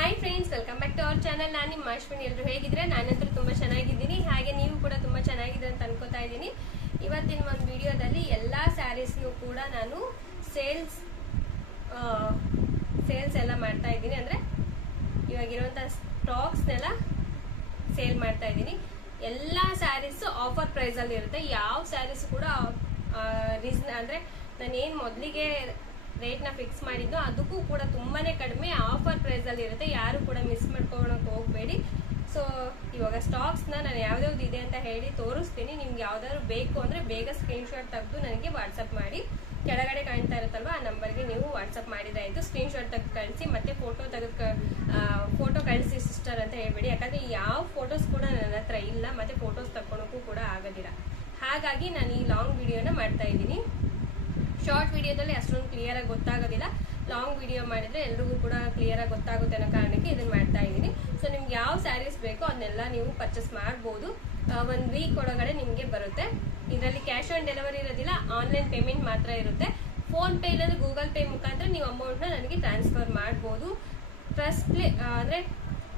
Hi friends welcome back to our channel ನಾನು ನಿಮ್ಮ ಅಶ್ವಿನಿ. ಎಲ್ಲರೂ ಹೇಗಿದ್ರೆ ನಾನಂತೂ ತುಂಬ ಚೆನ್ನಾಗಿದ್ದೀನಿ. ಹಾಗೆ ನೀವು ಕೂಡ ತುಂಬ ಚೆನ್ನಾಗಿದೆ ಅಂತ ಅನ್ಕೋತಾ ಇದ್ದೀನಿ. ಇವತ್ತಿನ ಒಂದು ವಿಡಿಯೋದಲ್ಲಿ ಎಲ್ಲ ಸ್ಯಾರೀಸ್ಗೂ ಕೂಡ ನಾನು ಸೇಲ್ಸ್ ಸೇಲ್ಸ್ ಎಲ್ಲ ಮಾಡ್ತಾ ಇದ್ದೀನಿ. ಅಂದರೆ ಇವಾಗಿರುವಂಥ ಸ್ಟಾಕ್ಸ್ನೆಲ್ಲ ಸೇಲ್ ಮಾಡ್ತಾ ಇದ್ದೀನಿ. ಎಲ್ಲ ಸ್ಯಾರೀಸು ಆಫರ್ ಪ್ರೈಸಲ್ಲಿ ಇರುತ್ತೆ. ಯಾವ ಸ್ಯಾರೀಸ್ ಕೂಡ ರೀಸನ್ ಅಂದರೆ ನಾನು ಏನು ಮೊದಲಿಗೆ ರೇಟ್ನ ಫಿಕ್ಸ್ ಮಾಡಿದ್ದು, ಅದಕ್ಕೂ ಕೂಡ ತುಂಬಾ ಕಡಿಮೆ. ಆಫರ್ ಪ್ರೈಸಲ್ಲಿ ಇರುತ್ತೆ, ಯಾರು ಕೂಡ ಮಿಸ್ ಮಾಡ್ಕೊಳಕ್ಕೆ ಹೋಗಬೇಡಿ. ಸೊ ಇವಾಗ ಸ್ಟಾಕ್ಸ್ನ ನಾನು ಯಾವ್ದಾವ್ದು ಇದೆ ಅಂತ ಹೇಳಿ ತೋರಿಸ್ತೀನಿ. ನಿಮ್ಗೆ ಯಾವ್ದಾದ್ರು ಬೇಕು ಅಂದರೆ ಬೇಗ ಸ್ಕ್ರೀನ್ಶಾಟ್ ತೆಗೆದು ನನಗೆ ವಾಟ್ಸಪ್ ಮಾಡಿ. ಕೆಳಗಡೆ ಕಾಣ್ತಾ ಇರುತ್ತಲ್ವ, ಆ ನಂಬರ್ಗೆ ನೀವು ವಾಟ್ಸಪ್ ಮಾಡಿದಾಯ್ತು ಸ್ಕ್ರೀನ್ಶಾಟ್ ತೆಗೆದು ಕಳಿಸಿ, ಮತ್ತೆ ಫೋಟೋ ತೆಗೆದು ಫೋಟೋ ಕಳಿಸಿ ಸಿಸ್ಟರ್ ಅಂತ ಹೇಳ್ಬೇಡಿ. ಯಾಕಂದ್ರೆ ಯಾವ ಫೋಟೋಸ್ ಕೂಡ ನನ್ನ ಹತ್ರ ಇಲ್ಲ, ಮತ್ತೆ ಫೋಟೋಸ್ ತಗೊಳಕ್ಕೂ ಕೂಡ ಆಗೋದಿಲ್ಲ. ಹಾಗಾಗಿ ನಾನು ಈ ಲಾಂಗ್ ವಿಡಿಯೋನ ಮಾಡ್ತಾ ಇದ್ದೀನಿ. ಶಾರ್ಟ್ ವಿಡಿಯೋದಲ್ಲಿ ಅಷ್ಟೊಂದು ಕ್ಲಿಯರ್ ಆಗಿ ಗೊತ್ತಾಗೋದಿಲ್ಲ. ಲಾಂಗ್ ವಿಡಿಯೋ ಮಾಡಿದ್ರೆ ಎಲ್ರಿಗೂ ಕೂಡ ಕ್ಲಿಯರ್ ಆಗಿ ಗೊತ್ತಾಗುತ್ತೆ ಅನ್ನೋ ಕಾರಣಕ್ಕೆ ಇದನ್ನ ಮಾಡ್ತಾ ಇದ್ದೀನಿ. ಸೊ ನಿಮ್ಗೆ ಯಾವ ಸ್ಯಾರೀಸ್ ಬೇಕೋ ಅದನ್ನೆಲ್ಲ ನೀವು ಪರ್ಚೇಸ್ ಮಾಡ್ಬೋದು. ಒಂದು ವೀಕ್ ಒಳಗಡೆ ನಿಮಗೆ ಬರುತ್ತೆ. ಇದರಲ್ಲಿ ಕ್ಯಾಶ್ ಆನ್ ಡೆಲಿವರಿ ಇರೋದಿಲ್ಲ ಆನ್ಲೈನ್ ಪೇಮೆಂಟ್ ಮಾತ್ರ ಇರುತ್ತೆ. ಫೋನ್ ಪೇ ಇಲ್ಲದ್ರೆ ಗೂಗಲ್ ಪೇ ಮುಖಾಂತರ ನೀವು ಅಮೌಂಟ್ನ ನನಗೆ ಟ್ರಾನ್ಸ್ಫರ್ ಮಾಡ್ಬೋದು. ಟ್ರಸ್ಟ್ ಅಂದರೆ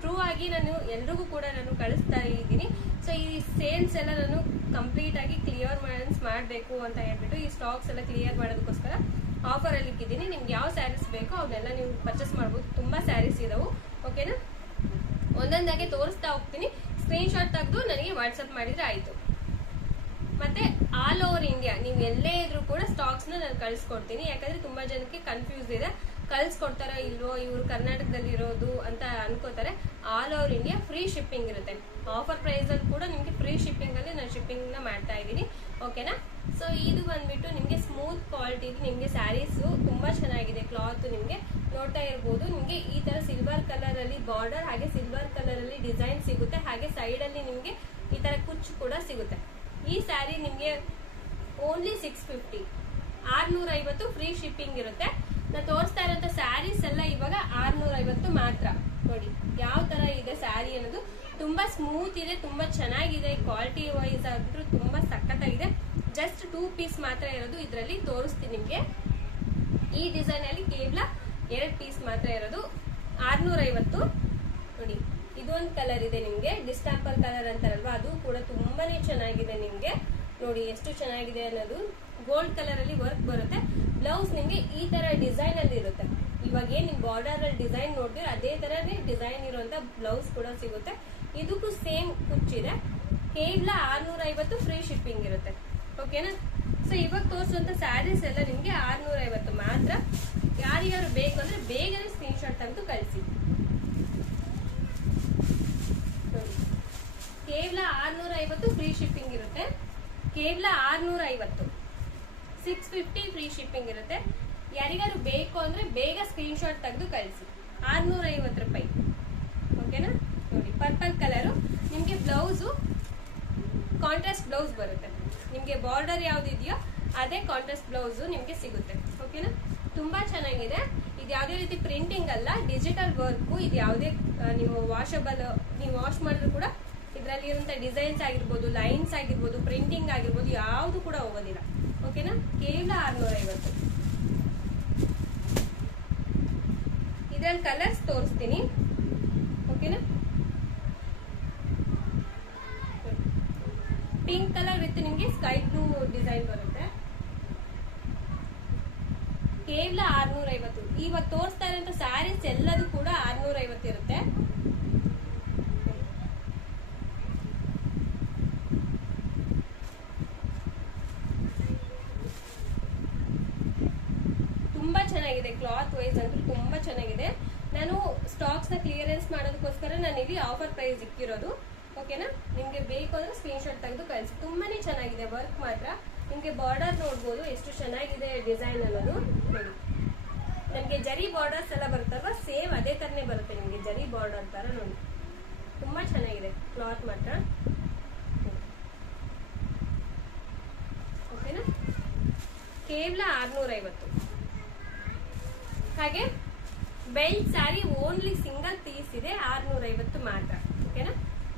ಟ್ರೂ ಆಗಿ ನಾನು ಎಲ್ರಿಗೂ ಕೂಡ ನಾನು ಕಳಿಸ್ತಾ ಇದ್ದೀನಿ. ಸೊ ಈ ಸೇಲ್ಸ್ ಎಲ್ಲ ನಾನು ಕಂಪ್ಲೀಟ್ ಆಗಿ ಕ್ಲಿಯರ್ ಮಾಡಬೇಕು ಅಂತ ಹೇಳ್ಬಿಟ್ಟು ಈ ಸ್ಟಾಕ್ಸ್ ಎಲ್ಲ ಕ್ಲಿಯರ್ ಮಾಡೋದಕ್ಕೋಸ್ಕರ ಆಫರ್ ಅಲ್ಲಿ ಇಕ್ಕಿದ್ದೀನಿ ನಿಮ್ಗೆ ಯಾವ ಸ್ಯಾರೀಸ್ ಬೇಕೋ ಅವನ್ನೆಲ್ಲ ನೀವು ಪರ್ಚೇಸ್ ಮಾಡ್ಬೋದು. ತುಂಬ ಸ್ಯಾರೀಸ್ ಇದಾವೆ. ಓಕೆನಾ ಒಂದೊಂದಾಗಿ ತೋರಿಸ್ತಾ ಹೋಗ್ತೀನಿ. ಸ್ಕ್ರೀನ್ಶಾಟ್ ತೆಗೆದು ನನಗೆ ವಾಟ್ಸಪ್ ಮಾಡಿದ್ರೆ ಆಯಿತು. ಮತ್ತೆ ಆಲ್ ಓವರ್ ಇಂಡಿಯಾ ನೀವು ಎಲ್ಲೇ ಇದ್ರೂ ಕೂಡ ಸ್ಟಾಕ್ಸ್ನ ನಾನು ಕಳಿಸ್ಕೊಡ್ತೀನಿ. ಯಾಕಂದ್ರೆ ತುಂಬಾ ಜನಕ್ಕೆ ಕನ್ಫ್ಯೂಸ್ ಇದೆ. ಕಳ್ಸ್ಕೊಡ್ತಾರೋ ಇಲ್ವೋ, ಇವರು ಕರ್ನಾಟಕದಲ್ಲಿ ಇರೋದು ಅಂತ ಅನ್ಕೋತಾರೆ. All over India free shipping ಇರುತ್ತೆ. ಆಫರ್ ಪ್ರೈಸಲ್ಲಿ ಕೂಡ ನಿಮಗೆ ಫ್ರೀ ಶಿಪ್ಪಿಂಗಲ್ಲಿ ನಾನು ಶಿಪ್ಪಿಂಗ್ನ ಮಾಡ್ತಾ ಇದ್ದೀನಿ. ಓಕೆನಾ? ಸೊ ಇದು ಬಂದ್ಬಿಟ್ಟು ನಿಮಗೆ ಸ್ಮೂತ್ ಕ್ವಾಲಿಟಿ ನಿಮಗೆ ಸ್ಯಾರೀಸು ತುಂಬ ಚೆನ್ನಾಗಿದೆ ಕ್ಲಾತ್ ನಿಮಗೆ. ನೋಡ್ತಾ ಇರ್ಬೋದು, ನಿಮಗೆ ಈ ತರ ಸಿಲ್ವರ್ ಕಲರ್ ಅಲ್ಲಿ ಬಾರ್ಡರ್ ಹಾಗೆ ಸಿಲ್ವರ್ ಕಲರ್ ಅಲ್ಲಿ ಡಿಸೈನ್ ಸಿಗುತ್ತೆ, ಹಾಗೆ ಸೈಡ್ ಅಲ್ಲಿ ನಿಮ್ಗೆ ಈ ತರ ಕುಚ್ಚು ಕೂಡ ಸಿಗುತ್ತೆ. ಈ ಸ್ಯಾರಿ ನಿಮಗೆ ಓನ್ಲಿ ಸಿಕ್ಸ್ ಫಿಫ್ಟಿ ಆರ್ನೂರ ಐವತ್ತು ಫ್ರೀ ಶಿಪ್ಪಿಂಗ್ ಇರುತ್ತೆ. ನಾ ತೋರಿಸ್ತಾ ಇರೋಂಥ ಸ್ಯಾರೀಸ್ ಎಲ್ಲ ಇವಾಗ ಆರ್ನೂರ ಐವತ್ತು ಮಾತ್ರ. ನೋಡಿ, ಯಾವ ತರ ಇದೆ ಸ್ಯಾರಿ ಅನ್ನೋದು. ತುಂಬಾ ಸ್ಮೂತ್ ಇದೆ, ತುಂಬಾ ಚೆನ್ನಾಗಿದೆ ಕ್ವಾಲಿಟಿ ವೈಸ್ ಆದ್ರೂ ತುಂಬಾ ಸಖತ್ತಾಗಿದೆ. ಜಸ್ಟ್ ಟೂ ಪೀಸ್ ಮಾತ್ರ ಇರೋದು ಇದರಲ್ಲಿ ತೋರಿಸ್ತೀನಿ ನಿಮಗೆ. ಈ ಡಿಸೈನ್ ಅಲ್ಲಿ ಕೇವಲ ಎರಡು ಪೀಸ್ ಮಾತ್ರ ಇರೋದು. ಆರ್ನೂರ ಐವತ್ತು ನೋಡಿ, ಇದೊಂದು ಕಲರ್ ಇದೆ ನಿಮಗೆ. ಡಿಸ್ಟಾಂಪಲ್ ಕಲರ್ ಅಂತಾರಲ್ವಾ, ಅದು ಕೂಡ ತುಂಬಾನೇ ಚೆನ್ನಾಗಿದೆ ನಿಮಗೆ. ನೋಡಿ, ಎಷ್ಟು ಚೆನ್ನಾಗಿದೆ ಅನ್ನೋದು. ಗೋಲ್ಡ್ ಕಲರ್ ಅಲ್ಲಿ ವರ್ಕ್ ಬರುತ್ತೆ. ಬ್ಲೌಸ್ ನಿಮ್ಗೆ ಈ ತರ ಡಿಸೈನ್ ಅಲ್ಲಿ ಇರುತ್ತೆ. ಇವಾಗ ಏನ್ ಬಾರ್ಡರ್ ಅಲ್ಲಿ ಡಿಸೈನ್ ನೋಡ್ತೀರ, ಅದೇ ತರನೇ ಡಿಸೈನ್ ಇರುವಂತ ಬ್ಲೌಸ್ ಕೂಡ ಸಿಗುತ್ತೆ. ಇದಕ್ಕೂ ಸೇಮ್ ಕುಚ್ಚಿದೆ. ಕೇವಲ ಆರ್ನೂರ ಐವತ್ತು ಫ್ರೀ ಶಿಪ್ಪಿಂಗ್ ಇರುತ್ತೆ ಓಕೆನಾ ಸೊ ಇವಾಗ ತೋರಿಸುವಂತ ಸ್ಯಾರೀಸ್ ಎಲ್ಲ ನಿಮ್ಗೆ ಆರ್ನೂರ ಐವತ್ತು ಮಾತ್ರ. ಯಾರ್ಯಾರು ಬೇಕು ಅಂದ್ರೆ ಬೇಗನೆ ಸ್ಕ್ರೀನ್ಶಾಟ್ ತಂದು ಕಳಿಸಿ. ಕೇವಲ ಆರ್ನೂರ ಐವತ್ತು ಫ್ರೀ ಶಿಪ್ಪಿಂಗ್ ಇರುತ್ತೆ. ಕೇವಲ ಆರ್ನೂರ ಐವತ್ತು ಸಿಕ್ಸ್ ಫಿಫ್ಟಿ ಫ್ರೀ ಶಿಪ್ಪಿಂಗ್ ಇರುತ್ತೆ. ಯಾರಿಗಾರು ಬೇಕು ಅಂದ್ರೆ ಬೇಗ ಸ್ಕ್ರೀನ್ಶಾಟ್ ತೆಗೆದು ಕಳಿಸಿ. ಆರ್ನೂರ ಐವತ್ತು ರೂಪಾಯಿ ಓಕೆನಾ ಪರ್ಪಲ್ ಕಲರು ನಿಮಗೆ ಬ್ಲೌಸು ಕಾಂಟ್ರಾಸ್ಟ್ ಬ್ಲೌಸ್ ಬರುತ್ತೆ. ನಿಮಗೆ ಬಾರ್ಡರ್ ಯಾವುದಿದೆಯೋ ಅದೇ ಕಾಂಟ್ರಾಸ್ಟ್ ಬ್ಲೌಸು ನಿಮಗೆ ಸಿಗುತ್ತೆ. ಓಕೆನಾ ತುಂಬ ಚೆನ್ನಾಗಿದೆ. ಇದು ಯಾವುದೇ ರೀತಿ ಪ್ರಿಂಟಿಂಗ್ ಅಲ್ಲ ಡಿಜಿಟಲ್ ವರ್ಕು ಇದು ಯಾವುದೇ ನೀವು ವಾಷಬಲ್ ನೀವು ವಾಶ್ ಮಾಡಿದ್ರು ಕೂಡ ಇದರಲ್ಲಿ ಇರುವಂಥ ಡಿಸೈನ್ಸ್ ಆಗಿರ್ಬೋದು ಲೈನ್ಸ್ ಆಗಿರ್ಬೋದು ಪ್ರಿಂಟಿಂಗ್ ಆಗಿರ್ಬೋದು, ಯಾವುದು ಕೂಡ ಹೋಗೋದಿಲ್ಲ. ಓಕೆನಾ ಕೇವಲ ಆರುನೂರ ಐವತ್ತು ಇದ್ರಲ್ಲಿ ಕಲರ್ಸ್ ತೋರಿಸ್ತೀನಿ. ಓಕೆನಾ ಪಿಂಕ್ ಕಲರ್ ವಿತ್ ನಿಮಗೆ ಸ್ಕೈ ಬ್ಲೂ ಡಿಸೈನ್ ಬರುತ್ತೆ. ಕೇವಲ ಆರ್ನೂರ ಐವತ್ತು ಇವಾಗ ತೋರಿಸ್ತಾ ಇರೋಂಥ ಸ್ಯಾರೀಸ್ ಎಲ್ಲದೂ ಕೂಡ ಆರ್ನೂರ ಐವತ್ತು ಇರುತ್ತೆ. ತುಂಬಾ ಚೆನ್ನಾಗಿದೆ ಕ್ಲಾತ್ ವೈಸ್ ಅಂತೂ ತುಂಬಾ ಚೆನ್ನಾಗಿದೆ. ನಾನು ಸ್ಟಾಕ್ಸ್ನ ಕ್ಲಿಯರೆನ್ಸ್ ಮಾಡೋದಕ್ಕೋಸ್ಕರ ನಾನು ಇಲ್ಲಿ ಆಫರ್ ಪ್ರೈಸ್ ಇಕ್ಕಿರೋದು. ಓಕೆನಾ? ನಿಮಗೆ ಬೇಕು ಅಂದರೆ ಸ್ಕ್ರೀನ್ಶಾಟ್ ತೆಗೆದು ಕಳಿಸಿ. ತುಂಬಾನೇ ಚೆನ್ನಾಗಿದೆ ವರ್ಕ್ ಮಾತ್ರ. ನಿಮಗೆ ಬಾರ್ಡರ್ ನೋಡ್ಬೋದು ಎಷ್ಟು ಚೆನ್ನಾಗಿದೆ ಡಿಸೈನ್ ಅನ್ನೋದು. ನೋಡಿ. ನಮಗೆ ಜರಿ ಬಾರ್ಡರ್ಸ್ ಎಲ್ಲ ಬರುತ್ತಲ್ವಾ? ಸೇಮ್ ಅದೇ ಥರನೇ ಬರುತ್ತೆ ನಿಮಗೆ ಜರಿ ಬಾರ್ಡರ್ ಥರ ನೋಡಿ. ತುಂಬಾ ಚೆನ್ನಾಗಿದೆ ಕ್ಲಾತ್ ಮಾತ್ರ. ಓಕೆನಾ? ಕೇವಲ ಆರ್ನೂರ ಐವತ್ತು ಹಾಗೆ belt sari only single piece ಇದೆ ಆರ್ನೂರ ಐವತ್ತು ಮಾತ್ರ. ಓಕೆನಾ?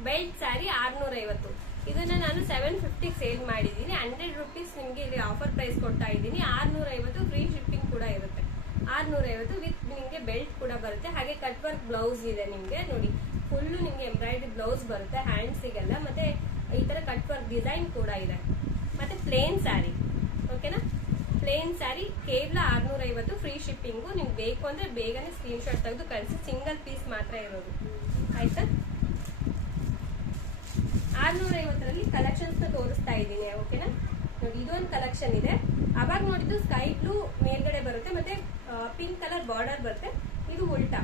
ಬೆಲ್ಟ್ ಸ್ಯಾರಿ ಆರ್ನೂರ ಐವತ್ತು ಇದನ್ನ ನಾನು ಸೆವೆನ್ ಫಿಫ್ಟಿ ಸೇಲ್ ಮಾಡಿದ್ದೀನಿ ಹಂಡ್ರೆಡ್ ರುಪೀಸ್ ನಿಮಗೆ ಇಲ್ಲಿ ಆಫರ್ ಪ್ರೈಸ್ ಕೊಡ್ತಾ ಇದ್ದೀನಿ. ಆರ್ನೂರ ಐವತ್ತು ಫ್ರೀ ಶಿಪ್ಪಿಂಗ್ ಕೂಡ ಇರುತ್ತೆ. ಆರ್ನೂರ ಐವತ್ತು ವಿತ್ ನಿಮಗೆ ಬೆಲ್ಟ್ ಕೂಡ ಬರುತ್ತೆ. ಹಾಗೆ ಕಟ್ ವರ್ಕ್ ಬ್ಲೌಸ್ ಇದೆ ನಿಮಗೆ, ನೋಡಿ. ಫುಲ್ಲು ನಿಮಗೆ ಎಂಬ್ರಾಯ್ಡ್ರಿ ಬ್ಲೌಸ್ ಬರುತ್ತೆ ಹ್ಯಾಂಡ್ಸಿಗೆಲ್ಲ ಮತ್ತೆ ಈ ತರ ಕಟ್ ವರ್ಕ್ ಡಿಸೈನ್ ಕೂಡ ಇದೆ. ಮತ್ತೆ ಪ್ಲೇನ್ ಸ್ಯಾರಿ ಓಕೆನಾ ಪ್ಲೇನ್ ಸ್ಯಾರಿ ಕೇವಲ ಆರ್ನೂರ ಐವತ್ತು ಫ್ರೀ ಶಿಪ್ಪಿಂಗು ನಿಮ್ಗೆ ಬೇಕು ಅಂದರೆ ಬೇಗನೆ ಸ್ಕ್ರೀನ್ ಶಾಟ್ ತೆಗೆದು ಕಳಿಸಿ. ಸಿಂಗಲ್ ಪೀಸ್ ಮಾತ್ರ ಇರೋದು. ಆಯ್ತಾ? ಆರ್ನೂರ ಐವತ್ತರಲ್ಲಿ ಕಲೆಕ್ಷನ್ಸ್ ತೋರಿಸ್ತಾ ಇದ್ದೀನಿ ಓಕೆನಾ ನೋಡಿ, ಇದೊಂದು ಕಲೆಕ್ಷನ್ ಇದೆ. ಅವಾಗ ನೋಡಿದ್ದು ಸ್ಕೈ ಬ್ಲೂ ಮೇಲ್ಗಡೆ ಬರುತ್ತೆ, ಮತ್ತೆ ಪಿಂಕ್ ಕಲರ್ ಬಾರ್ಡರ್ ಬರುತ್ತೆ. ಇದು ಉಲ್ಟಾ.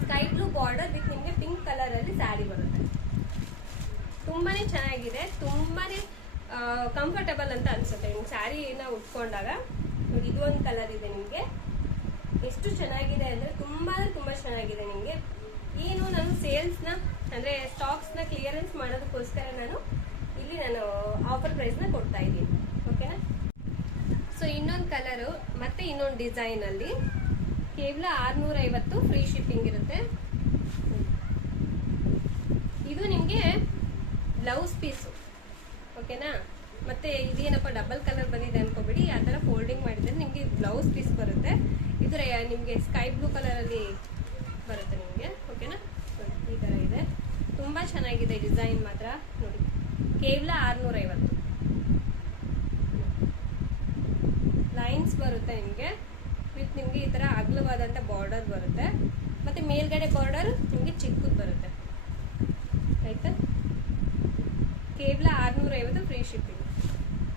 ಸ್ಕೈ ಬ್ಲೂ ಬಾರ್ಡರ್ ವಿತ್ ನಿಮಗೆ ಪಿಂಕ್ ಕಲರ್ ಅಲ್ಲಿ ಸ್ಯಾರಿ ಬರುತ್ತೆ. ತುಂಬಾನೇ ಚೆನ್ನಾಗಿದೆ, ತುಂಬಾನೇ ಕಂಫರ್ಟಬಲ್ ಅಂತ ಅನ್ಸುತ್ತೆ. ನಿಮ್ಗೆ ಸ್ಯಾರಿನ ಉಟ್ಕೊಂಡಾಗ, ನೋಡಿ ಇದು ಒಂದು ಕಲರ್ ಇದೆ ನಿಮಗೆ. ಎಷ್ಟು ಚೆನ್ನಾಗಿದೆ ಅಂದ್ರೆ ತುಂಬಾ ತುಂಬಾ ಚೆನ್ನಾಗಿದೆ ನಿಮಗೆ. ಏನು, ನಾನು ಸೇಲ್ಸ್ನ ಅಂದ್ರೆ ಸ್ಟಾಕ್ಸ್ನ ಕ್ಲಿಯರೆನ್ಸ್ ಮಾಡೋದಕ್ಕೋಸ್ಕರ ನಾನು ಇಲ್ಲಿ ನಾನು ಆಫರ್ ಪ್ರೈಸ್ನ ಕೊಡ್ತಾ ಇದ್ದೀನಿ. ಓಕೆನಾ ಸೊ ಇನ್ನೊಂದು ಕಲರು ಮತ್ತೆ ಇನ್ನೊಂದು ಡಿಸೈನ್ ಅಲ್ಲಿ ಕೇವಲ ಆರ್ನೂರ ಐವತ್ತು ಫ್ರೀ ಶಿಪ್ಪಿಂಗ್ ಇರುತ್ತೆ. ಇದು ನಿಮಗೆ ಬ್ಲೌಸ್ ಪೀಸು ಓಕೆನಾ ಮತ್ತೆ ಇದೇನಪ್ಪ ಡಬಲ್ ಕಲರ್ ಬಂದಿದೆ ಅನ್ಕೋಬೇಡಿ, ಆ ಥರ ಫೋಲ್ಡಿಂಗ್ ಮಾಡಿದ್ರೆ ನಿಮಗೆ ಬ್ಲೌಸ್ ಪೀಸ್ ಬರುತ್ತೆ. ಇದರ ನಿಮಗೆ ಸ್ಕೈ ಬ್ಲೂ ಕಲರಲ್ಲಿ ಬರುತ್ತೆ ನಿಮಗೆ ಓಕೆನಾ ನೋಡಿ, ಈ ಥರ ಇದೆ ತುಂಬ ಚೆನ್ನಾಗಿದೆ ಡಿಸೈನ್ ಮಾತ್ರ. ನೋಡಿ, ಕೇವಲ ಆರ್ನೂರ ಐವತ್ತು ಲೈನ್ಸ್ ಬರುತ್ತೆ ನಿಮಗೆ. ವಿತ್ ನಿಮಗೆ ಈ ಥರ ಅಗಲವಾದಂಥ ಬಾರ್ಡರ್ ಬರುತ್ತೆ. ಮತ್ತೆ ಮೇಲ್ಗಡೆ ಬಾರ್ಡರ್ ನಿಮಗೆ ಚಿಕ್ಕದು ಬರುತ್ತೆ. ಆಯ್ತಾ? ಕೇವಲ ಆರ್ನೂರ ಐವತ್ತು ಫ್ರೀ ಶಿಪ್ಪಿಂಗ್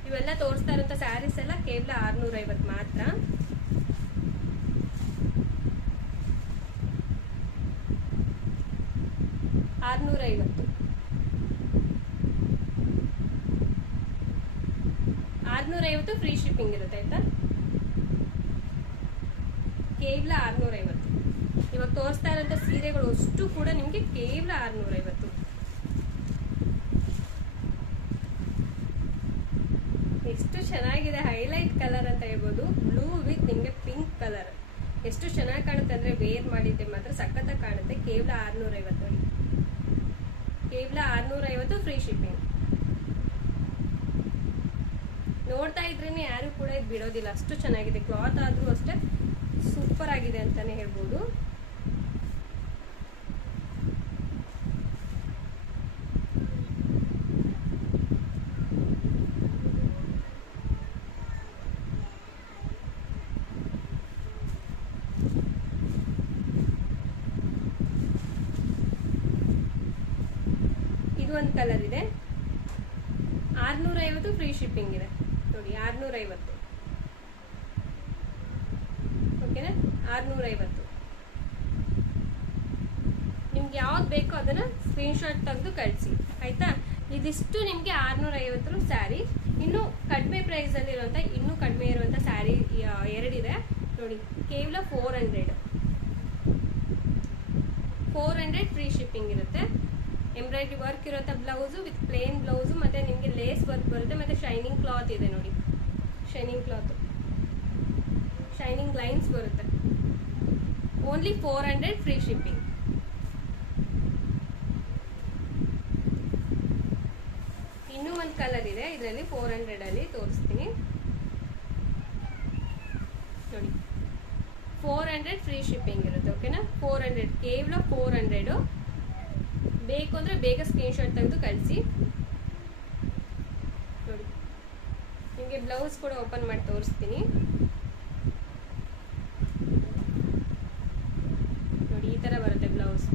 ಇವೆಲ್ಲ ತೋರಿಸ್ತಾ ಇರುವಂತ ಸ್ಯಾರೀಸ್ ಎಲ್ಲ ಕೇವಲ ಆರ್ನೂರ ಐವತ್ತು ಮಾತ್ರ. ಆರ್ನೂರ ಐವತ್ತು ಆರ್ನೂರ ಐವತ್ತು ಫ್ರೀ ಶಿಪ್ಪಿಂಗ್ ಇರುತ್ತೆ, ಆಯ್ತಾ? ಕೇವಲ ಆರ್ನೂರ ಐವತ್ತು ಇವಾಗ ತೋರಿಸ್ತಾ ಇರೋಂಥ ಸೀರೆಗಳು ಅಷ್ಟು ಕೂಡ ನಿಮಗೆ ಕೇವಲ ಆರ್ನೂರ ಐವತ್ತು ಎಷ್ಟು ಚೆನ್ನಾಗಿದೆ ಹೈಲೈಟ್ ಕಲರ್ ಅಂತ ಹೇಳ್ಬೋದು. ಬ್ಲೂ ವಿತ್ ನಿಮಗೆ ಪಿಂಕ್ ಕಲರ್ ಎಷ್ಟು ಚೆನ್ನಾಗಿ ಕಾಣುತ್ತೆ ಅಂದ್ರೆ ವೇರ್ ಮಾಡಿದ್ದೆ ಮಾತ್ರ ಸಖತ್ತಾಗಿ ಕಾಣುತ್ತೆ. ಕೇವಲ ಆರ್ನೂರ ಐವತ್ತು ಕೇವಲ ಆರ್ನೂರ ಐವತ್ತು ಫ್ರೀ ಶಿಪ್ಪಿಂಗ್ ನೋಡ್ತಾ ಇದ್ರೇನೆ ಯಾರು ಕೂಡ ಇದು ಬಿಡೋದಿಲ್ಲ. ಅಷ್ಟು ಚೆನ್ನಾಗಿದೆ. ಕ್ಲಾತ್ ಆದ್ರೂ ಅಷ್ಟೇ ಸೂಪರ್ ಆಗಿದೆ ಅಂತಾನೆ ಹೇಳ್ಬೋದು ಇದು ಒಂದು ಕಲರ್ ಇದೆ. ಆರ್ನೂರ ಐವತ್ತು ಫ್ರೀ ಶಿಪ್ಪಿಂಗ್ ಇದೆ. ನೋಡಿ ಆರ್ನೂರ ಐವತ್ತು ಓಕೆನಾ ಆರ್ನೂರೈವತ್ತು. ನಿಮ್ಗೆ ಯಾವ್ದು ಬೇಕೋ ಅದನ್ನ ಸ್ಕ್ರೀನ್ಶಾಟ್ ತೆಗೆದು ಕಳಿಸಿ. ಆಯ್ತಾ? ಇದಿಷ್ಟು ನಿಮ್ಗೆ ಆರ್ನೂರ ಸ್ಯಾರಿ. ಇನ್ನು ಕಡಿಮೆ ಪ್ರೈಸ್ ಅಲ್ಲಿ ಇರುವಂತ, ಇನ್ನೂ ಕಡಿಮೆ ಇರುವಂತ ಸ್ಯಾರಿ ಎರಡಿದೆ. ನೋಡಿ, ಕೇವಲ four hundred four hundred free shipping ಇರುತ್ತೆ. ಎಂಬ್ರಾಯ್ಡ್ರಿ ವರ್ಕ್ ಇರುತ್ತೆ ಬ್ಲೌಸು ವಿತ್ ಪ್ಲೇನ್ ಬ್ಲೌಸು ಮತ್ತು ನಿಮಗೆ ಲೇಸ್ ವರ್ಕ್ ಬರುತ್ತೆ ಮತ್ತು ಶೈನಿಂಗ್ ಕ್ಲಾತ್ ಇದೆ ನೋಡಿ. ಶೈನಿಂಗ್ ಕ್ಲಾತ್ ಶೈನಿಂಗ್ ಲೈನ್ಸ್ ಬರುತ್ತೆ. Only four hundred free shipping ಇನ್ನೂ ಒಂದು ಕಲರ್ ಇದೆ. ಇದರಲ್ಲಿ ಫೋರ್ ಹಂಡ್ರೆಡ್ ಅಲ್ಲಿ ತೋರಿಸ್ತೀನಿ. ನೋಡಿ. ಫೋರ್ ಹಂಡ್ರೆಡ್ ಫ್ರೀ ಶಿಪ್ಪಿಂಗ್ ಇರುತ್ತೆ ಓಕೆನಾ ಫೋರ್ ಹಂಡ್ರೆಡ್ ಕೇವಲ ಫೋರ್ ಹಂಡ್ರೆಡು ಬೇಕು ಅಂದ್ರೆ ಬೇಗ ಸ್ಕ್ರೀನ್ಶಾಟ್ ತೆಗೆದು ಕಳಿಸಿ. ನೋಡಿ. ನಿಮಗೆ ಬ್ಲೌಸ್ ಕೂಡ ಓಪನ್ ಮಾಡಿ ತೋರಿಸ್ತೀನಿ. ನೋಡಿ, ಈ ತರ ಬರುತ್ತೆ ಬ್ಲೌಸ್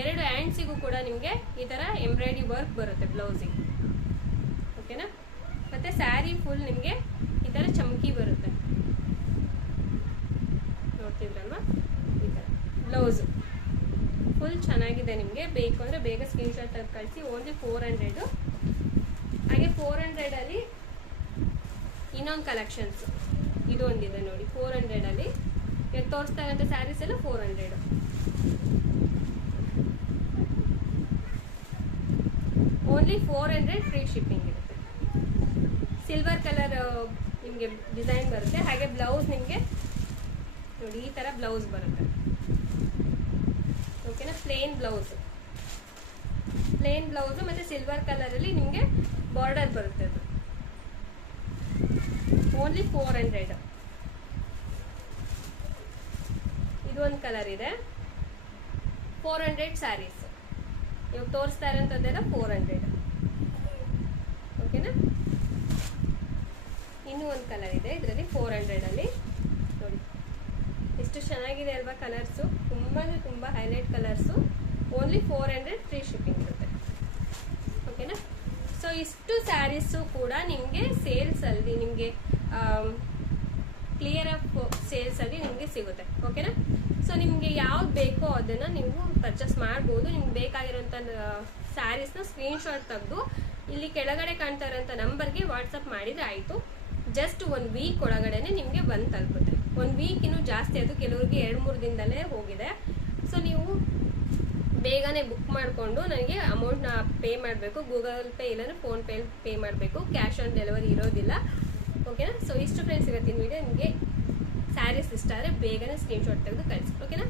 ಎರಡು ಹ್ಯಾಂಡ್ಸಿಗೂ ಕೂಡ ನಿಮಗೆ ಈ ತರ ಎಂಬ್ರಾಯ್ಡ್ರಿ ವರ್ಕ್ ಬರುತ್ತೆ ಬ್ಲೌಸಿಗೆ ಓಕೆನಾ ಮತ್ತೆ ಸ್ಯಾರಿ ಫುಲ್ ನಿಮಗೆ ಈ ತರ ಚಮಕಿ ಬರುತ್ತೆ. ನೋಡ್ತಿದ್ರಲ್ವಾ? ಈ ತರ. ಬ್ಲೌಸ್ ಫುಲ್ ಚೆನ್ನಾಗಿದೆ ನಿಮಗೆ. ಬೇಕು ಅಂದರೆ ಬೇಗ ಸ್ಕ್ರೀನ್ಶಾಟ್ ತೆಗೆದು ಕಳಿಸಿ. ಓನ್ಲಿ ಫೋರ್ ಹಂಡ್ರೆಡು ಹಾಗೆ ಫೋರ್ ಹಂಡ್ರೆಡಲ್ಲಿ ಇನ್ನೊಂದು ಕಲೆಕ್ಷನ್ಸು ಇದು ಒಂದಿದೆ ನೋಡಿ ಫೋರ್ ಹಂಡ್ರೆಡಲ್ಲಿ ಇವಾಗ ತೋರಿಸ್ತಾ ಇರೋಂಥ ಸ್ಯಾರೀಸ್ ಎಲ್ಲ four hundred only four hundred free shipping ಇರುತ್ತೆ. ಸಿಲ್ವರ್ ಕಲರ್ ನಿಮಗೆ ಡಿಸೈನ್ ಬರುತ್ತೆ. ಹಾಗೆ ಬ್ಲೌಸ್ ನಿಮಗೆ ನೋಡಿ, ಈ ಥರ ಬ್ಲೌಸ್ ಬರುತ್ತೆ. ಓಕೆನಾ ಪ್ಲೇನ್ ಬ್ಲೌಸ್ ಪ್ಲೇನ್ ಬ್ಲೌಸ್ ಮತ್ತೆ ಸಿಲ್ವರ್ ಕಲರ್ ಅಲ್ಲಿ ನಿಮಗೆ ಬಾರ್ಡರ್ ಬರುತ್ತೆ ಅದು. ಓನ್ಲಿ ಫೋರ್ ಹಂಡ್ರೆಡ್ ಒಂದು ಕಲರ್ ಇದೆ. ಫೋರ್ ಹಂಡ್ರೆಡ್ ಸ್ಯಾರೀಸ್ ಇವಾಗ ತೋರಿಸ್ತಾ ಇರೋಂಥದ್ದೆಲ್ಲ ಫೋರ್ ಹಂಡ್ರೆಡ್ ಓಕೆನಾ ಇನ್ನೂ ಒಂದು ಕಲರ್ ಇದೆ. ಇದರಲ್ಲಿ ಫೋರ್ ಹಂಡ್ರೆಡಲ್ಲಿ ಎಷ್ಟು ಚೆನ್ನಾಗಿದೆ ಅಲ್ವಾ ಕಲರ್ಸು? ತುಂಬ ಅಂದರೆ ತುಂಬ highlight colours. Only four hundred free shipping ಇರುತ್ತೆ. ಓಕೆನಾ ಸೊ ಇಷ್ಟು ಸ್ಯಾರೀಸು ಕೂಡ ನಿಮಗೆ ಸೇಲ್ಸಲ್ಲಿ ನಿಮಗೆ ಕ್ಲಿಯರ್ ಅಪ್ ಸೇಲ್ಸಲ್ಲಿ ನಿಮಗೆ ಸಿಗುತ್ತೆ. ಓಕೆನಾ ಸೊ ನಿಮಗೆ ಯಾವ್ದು ಬೇಕೋ ಅದನ್ನು ನೀವು ಪರ್ಚೇಸ್ ಮಾಡ್ಬೋದು. ನಿಮ್ಗೆ ಬೇಕಾಗಿರೋಂಥ ಸ್ಯಾರೀಸ್ನ ಸ್ಕ್ರೀನ್ಶಾಟ್ ತೆಗೆದು ಇಲ್ಲಿ ಕೆಳಗಡೆ ಕಾಣ್ತಾ ಇರೋಂಥ ನಂಬರ್ಗೆ ವಾಟ್ಸಪ್ ಮಾಡಿದ್ರೆ ಆಯಿತು. ಜಸ್ಟ್ ಒಂದು ವೀಕ್ ಒಳಗಡೆ ನಿಮಗೆ ಬಂದು ತಲುಪುತ್ತೆ. ಒಂದು ವೀಕ್ ಇನ್ನೂ ಜಾಸ್ತಿ ಅದು ಕೆಲವ್ರಿಗೆ ಎರಡು ಮೂರು ದಿನದಲ್ಲೇ ಹೋಗಿದೆ. ಸೊ ನೀವು ಬೇಗನೆ ಬುಕ್ ಮಾಡಿಕೊಂಡು ನನಗೆ ಅಮೌಂಟ್ನ ಪೇ ಮಾಡಬೇಕು. ಗೂಗಲ್ ಪೇ ಇಲ್ಲಾಂದ್ರೆ ಫೋನ್ ಪೇ ಮಾಡಬೇಕು. ಕ್ಯಾಶ್ ಆನ್ ಡೆಲಿವರಿ ಇರೋದಿಲ್ಲ. ಓಕೆನಾ ಸೊ ಇಷ್ಟು ಫ್ರೆಂಡ್ಸ್ ಇವತ್ತಿನ ವಿಡಿಯೋ ನಿಮಗೆ ಸ್ಯಾರೀಸ್ ಇಷ್ಟ ಆದರೆ ಬೇಗನೆ ಸ್ಕ್ರೀನ್ಶಾಟ್ ತೆಗೆದು ಕಳಿಸಿ ಓಕೆನಾ